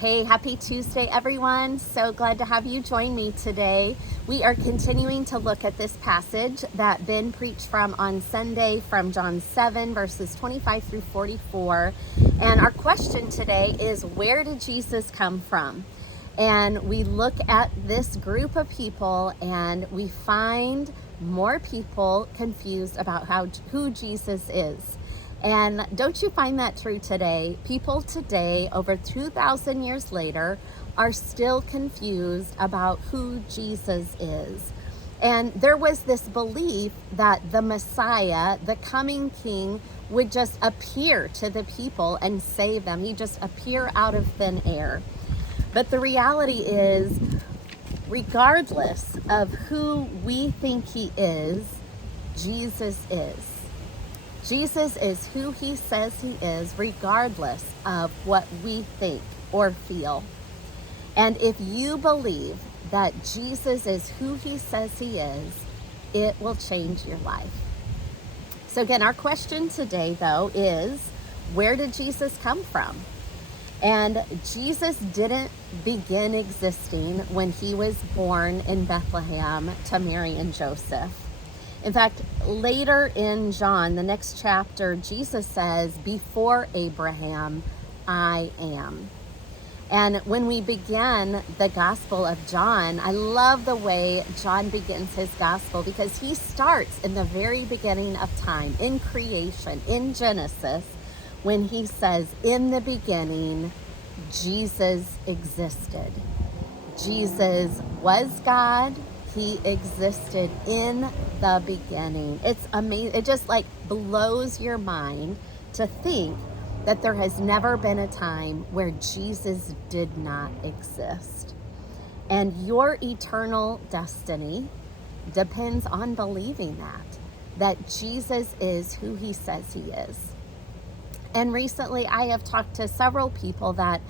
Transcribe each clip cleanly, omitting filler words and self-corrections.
Hey, happy Tuesday, everyone. So glad to have you join me today. We are continuing to look at this passage that Ben preached from on Sunday from John 7, verses 25 through 44. And our question today is, where did Jesus come from? And we look at this group of people and we find more people confused about who Jesus is. And don't you find that true today? People today, over 2,000 years later, are still confused about who Jesus is. And there was this belief that the Messiah, the coming King, would just appear to the people and save them. He'd just appear out of thin air. But the reality is, regardless of who we think he is, Jesus is. Jesus is who he says he is, regardless of what we think or feel. And if you believe that Jesus is who he says he is, it will change your life. So again, our question today, though, is, where did Jesus come from? And Jesus didn't begin existing when he was born in Bethlehem to Mary and Joseph. In fact, later in John, the next chapter, Jesus says, before Abraham, I am. And when we begin the Gospel of John, I love the way John begins his Gospel because he starts in the very beginning of time, in creation, in Genesis, when he says, in the beginning, Jesus existed. Jesus was God. He existed in the beginning. It's amazing. It just blows your mind to think that there has never been a time where Jesus did not exist. And your eternal destiny depends on believing that Jesus is who he says he is. And recently I have talked to several people that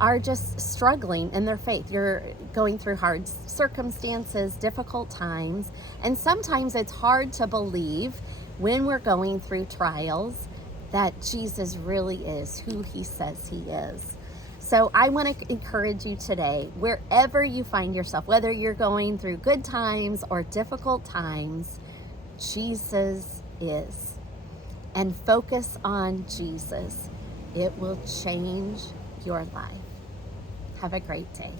are just struggling in their faith. You're going through hard circumstances, difficult times, and sometimes it's hard to believe when we're going through trials that Jesus really is who he says he is. So I want to encourage you today, wherever you find yourself, whether you're going through good times or difficult times, Jesus is. And focus on Jesus. It will change your life. Have a great day.